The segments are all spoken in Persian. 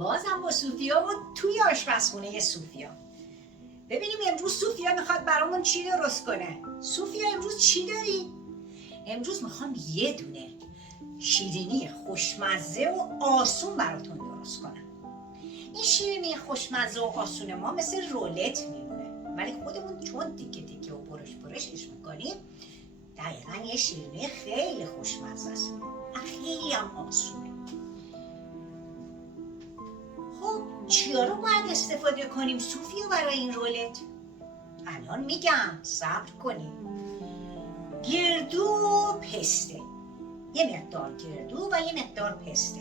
بازم با صوفیا و توی آشپزخونه صوفیا. ببینیم امروز صوفیا میخواد برامون چی درست کنه. صوفیا امروز چی داری؟ امروز میخوام یه دونه شیرینی خوشمزه و آسون براتون درست کنم. این شیرینی خوشمزه و آسون ما مثل رولت میمونه، ولی خودمون چون تیکه تیکه و برشش میکنیم دقیقا یه شیرینی خیلی خوشمزه است و خیلی هم آسونه. خب چیا رو باید استفاده کنیم صوفیا برای این رولت؟ الان میگم، صبر کنیم. گردو و پسته، یه مقدار گردو و یه مقدار پسته،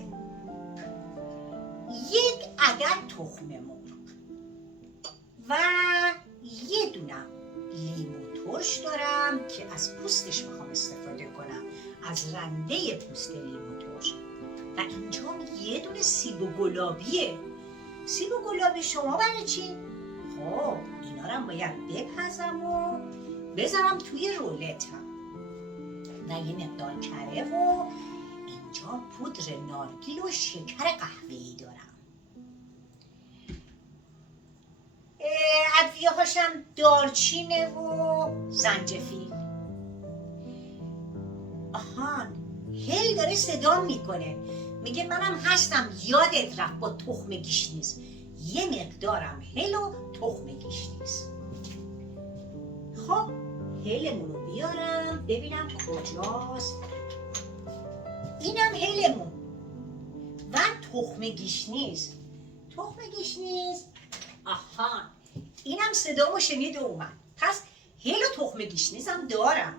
یک عدد تخم مرغ و یه دونم لیمو ترش دارم که از پوستش میخوام استفاده کنم، از رنده پوست لیمو ترش. و اینجا یه دونه سیب و گلابیه. سیب و گلابی شما برای چی؟ خب اینا رو هم باید بپزم و بذارم توی رولتم و یه مقدار کره و اینجا پودر نارگیل و شکر قهوه‌ای دارم. ادویه هاشم دارچینه و زنجفیل. آهان، هل داره صدا میکنه، میگه منم هستم، یادت رفت با تخم گیشنیز. یه مقدارم هل و تخم گیشنیز. خب هلمون رو بیارم ببینم کجاست. اینم هلمون و تخم گیشنیز. تخم گیشنیز، آها، اینم صدامو شنید و اومد. پس هل و تخم گیشنیزم دارم.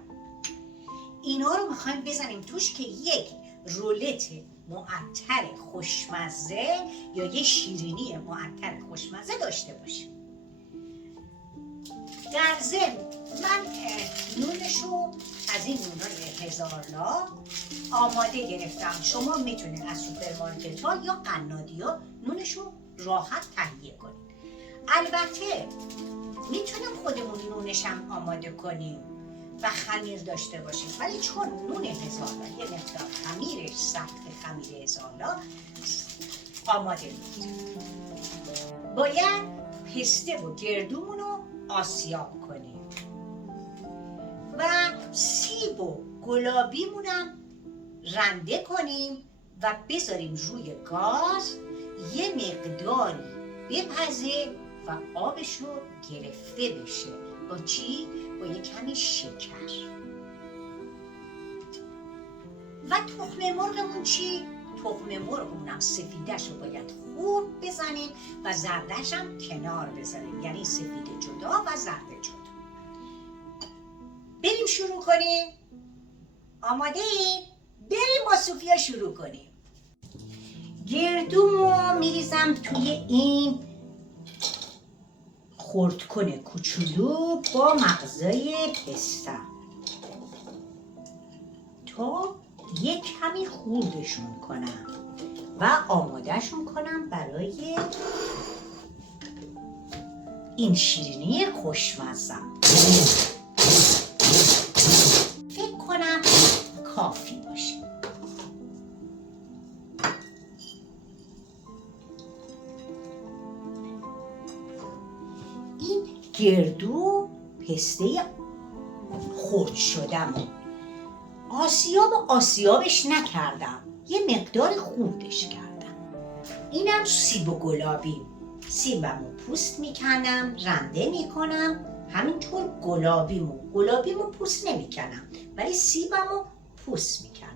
اینا رو میخوایم بزنیم توش که یک رولت معطر خوشمزه یا یه شیرینی معطر خوشمزه داشته باشیم. در ضمن من نونشو از این نونای هزارلا آماده گرفتم. شما میتونید از سوپرمارکت ها یا قنادی ها نونشو راحت تهیه کنید. البته میتونیم خودمون نونشم آماده کنیم و خمیر داشته باشیم، ولی چون نون هزارلا یه مقدار خمیرش سخت، خمیر هزارلا آماده میگیریم. باید پسته و گردومون رو آسیاب کنیم و سیب و گلابیمونم رنده کنیم و بذاریم روی گاز یه مقداری بپزه و آبش رو گرفته بشه. با چی؟ با یه کمی شکر. و تخم مرغمون چی؟ تخم مرغمونم سفیدش رو باید خوب بزنیم و زردش هم کنار بذاریم، یعنی سفید جدا و زرد جدا. بریم شروع کنیم. آماده ایم؟ بریم با صوفیا شروع کنیم. گردومو میریزم توی این خردکن کوچولو با مغزای پسته تا یک کمی خوردشون کنم و آمادهشون کنم برای این شیرینی خوشمزم. فکر کنم کافی باشه. این گردو پسته خرد شدم آسیابش نکردم، یه مقدار خوردش کردم. اینم سیب و گلابی. سیبمو پوست میکنم، رنده میکنم، همینطور گلابیمو پوست نمیکنم، ولی سیبمو پوست میکنم.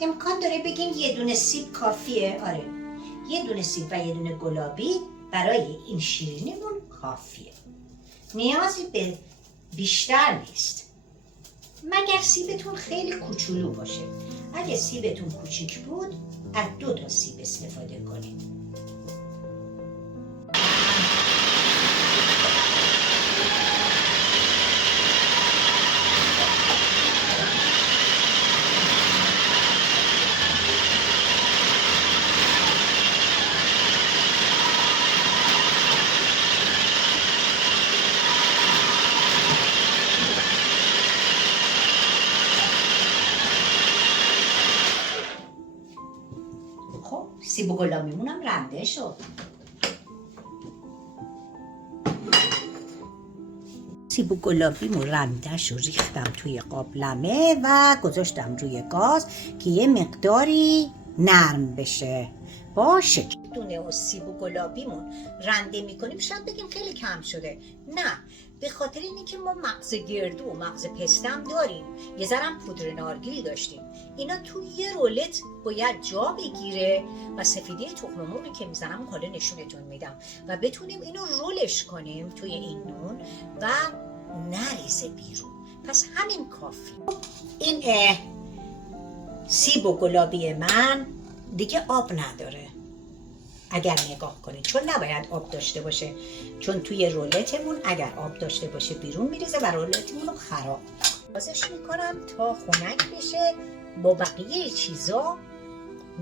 امکان داره بگین یه دونه سیب کافیه. آره، یه دونه سیب و یه دونه گلابی برای این شیرینیمون کافیه. نیازی به بیشتر نیست، مگر سیبتون خیلی کوچولو باشه. اگه سیبتون کوچیک بود از 2 تا سیب استفاده کنید. سیب و گلابیمونم رنده شد. سیب و گلابیمون رنده‌شو ریختم توی قابلمه و گذاشتم روی گاز که یه مقداری نرم بشه. باشه دونه و سیب و گلابیمون رنده میکنیم، شاید بگیم خیلی کم شده. نه، به خاطر اینه که ما مغز گردو و مغز پستم داریم، یه ذرم پودر نارگیل داشتیم. اینا تو یه رولت باید جا بگیره و سفیده تخم مرغی که میزنم حالا نشونتون میدم و بتونیم اینو رولش کنیم توی این نون و نریزه بیرون. پس همین کافی. این سیب و گلابی من دیگه آب نداره اگر نگاه کنید، چون نباید آب داشته باشه، چون توی رولتمون اگر آب داشته باشه بیرون میریزه و رولتمون رو خراب. بازش میکنم تا خنک بشه، با بقیه چیزا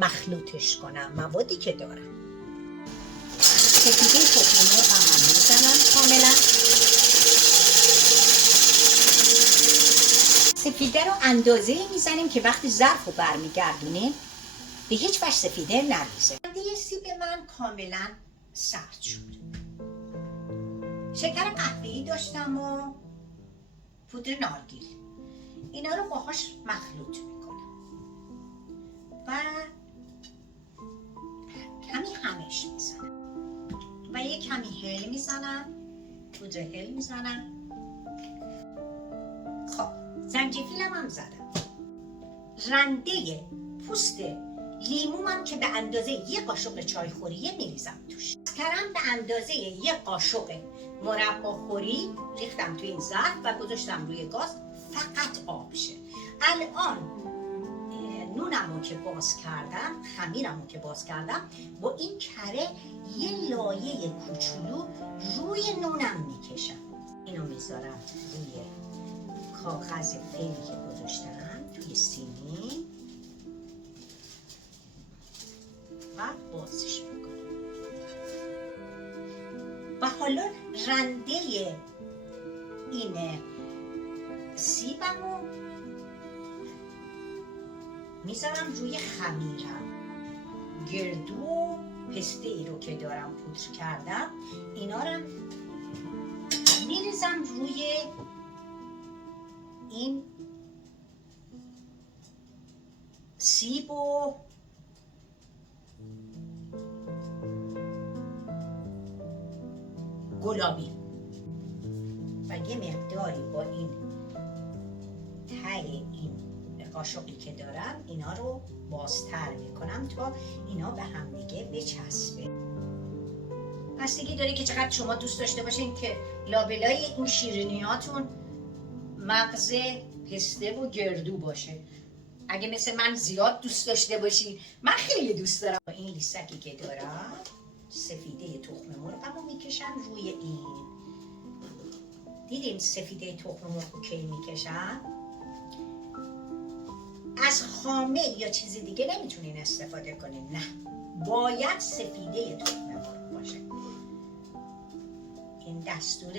مخلوطش کنم موادی که دارم. سفیده تخم مرغ هم میزنم کاملا. سفیده رو اندازه میزنیم که وقتی ظرف رو برمیگردونیم به هیچ وجه سفیده نریزه. سیب من کاملا سرد شد. شکر قهوه‌ای داشتم و پودر نارگیل. اینا رو باهاش مخلوط میکنم و کمی همش میزنم و یه کمی هل میزنم، پودر هل میزنم. خب زنجفیلم هم زدم. رنده پوست لیمومم که به اندازه یه قاشق چایخوریه میریزم توش. کرم به اندازه یه قاشق مرباخوری ریختم توی این ظرف و گذاشتم روی گاز فقط آب شه. الان نونمو که باز کردم، خمیرمو که باز کردم، با این کره یه لایه کوچولو روی نونم میکشم. اینو میذارم روی کاغذ فیلی که گذاشتم توی سینی و بازش میکنم. و حالا رنده این سیبمو میذارم روی خمیرم. گردو و پسته ای رو که دارم پودر کردم اینا رو میریزم روی این سیب و گلابی و یه مقداری با این ته این قاشقی که دارم اینا رو بازتر میکنم تا اینا به هم دیگه بچسبه. بستگی داره که چقدر شما دوست داشته باشین که لابلای این شیرینیاتون مغز پسته و گردو باشه. اگه مثل من زیاد دوست داشته باشین، من خیلی دوست دارم. این لیسکی که دارم سفیده تخم مرغمو میکشم روی این. دیدین سفیده تخم مرغ کی میکشم؟ از خامه یا چیزی دیگه نمیتونین استفاده کنین، نه، باید سفیده تخم مرغ باشه. این دستور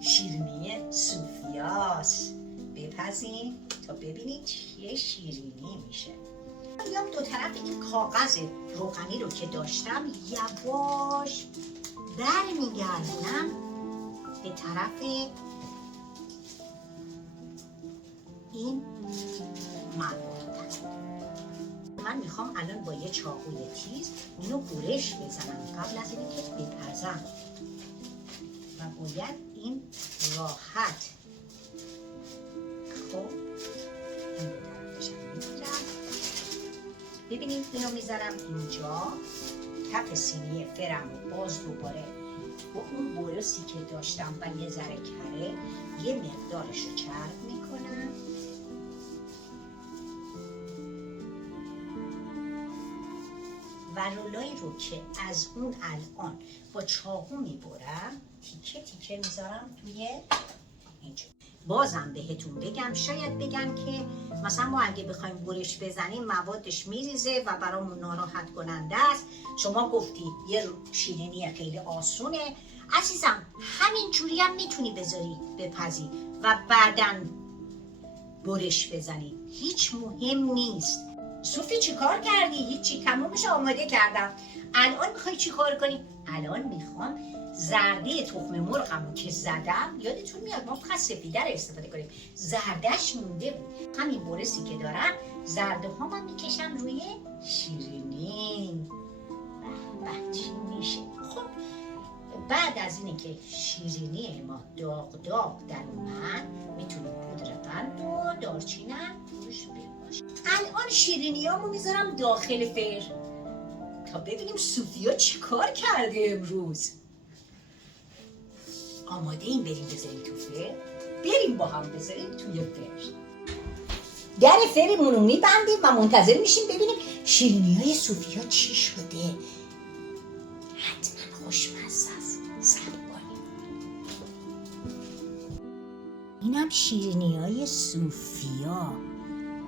شیرینی صوفیاست، بپزین تا ببینید چه شیرینی میشه. بیام دو طرف این کاغذ روغنی رو که داشتم یواش در میگردونم به طرف این مواد. من میخوام الان با یه چاقوی تیز اینو برش بزنم قبل از اینکه بپزم و باید این راحت. خب این دو طرفشم میگیرم. ببینید اینو میذارم اینجا کف سینی فرم و باز دوباره با اون برسی که داشتم و یه ذره کره یه مقدارش رو چرب میکنم و رولایی رو که از اون الان با چاقو میبرم تیکه تیکه میذارم توی اینجا. بازم بهتون بگم، شاید بگن که مثلا ما اگه بخوایم برش بزنیم موادش میریزه و برامون ناراحت کننده است. شما گفتی یه شیرینی خیلی آسونه. عزیزم همین جوری هم میتونی بذاری بپزی و بعدن برش بزنی، هیچ مهم نیست. صوفی چی کار کردی؟ هیچی، تمومش آماده کردم. الان میخوای چی کار کنی؟ الان میخوام زرده تخم مرغمو که زدم، یادتون میاد ما فقط سفیده رو استفاده کنیم، زردش مونده بود. همین برسی که دارم زرده ها من میکشم روی شیرینی. به چی میشه؟ خب بعد از اینه که شیرینی ما داغ داغ در اومد، میتونیم پودر قند و دارچینم روش بپاشیم. الان شیرینیامو میذارم داخل فر تا ببینیم صوفیا چی کار کرده امروز. آماده این بریم بذاریم تو فر؟ بریم با هم بذاریم توی فر. در فرمون رو میبندیم و منتظر میشیم ببینیم شیرینیای صوفیا چی شده. حتما خوشمزه است. صبر کنیم. اینم شیرینیای صوفیا.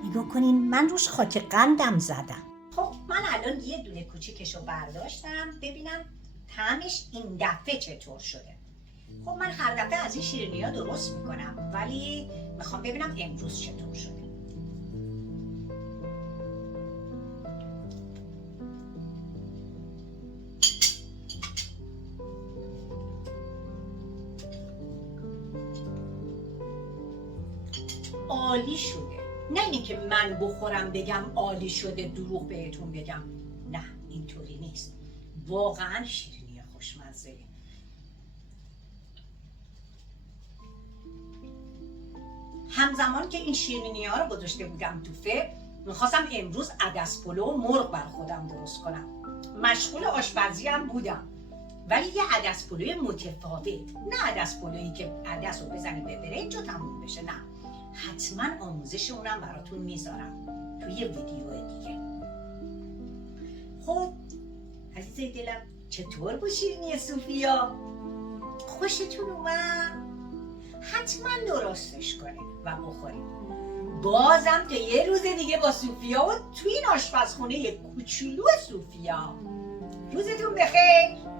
نگاه کنین من روش خاک قندم زدم. خب من الان یه دونه کوچیکشو برداشتم ببینم طعمش این دفعه چطور شده. خب من هر دفعه از این شیرینی‌ها درست میکنم ولی میخوام ببینم امروز چطور شده. عالی شده. نه اینه که من بخورم بگم عالی شده دروغ بهتون بگم. نه اینطوری نیست. واقعا شیرینی خوشمزه. همزمان که این شیرینی ها رو گذاشته بودم تو فر، میخواستم امروز عدس پلو و مرغ بر خودم درست کنم. مشغول آشپزی هم بودم ولی یه عدس پلوی متفاوت، نه عدس پلویی که عدس رو بزنی به برنج و تموم بشه. نه، حتما آموزش اونم براتون میذارم توی یه ویدیو دیگه. خب عزیزای دلم چطور بود شیرینی صوفیا؟ خوشتون اومد؟ حتما درستش کنید و بخورید. بازم تا یه روز دیگه با صوفیا و توی این آشپزخونه کوچولو صوفیا. روزتون بخیر.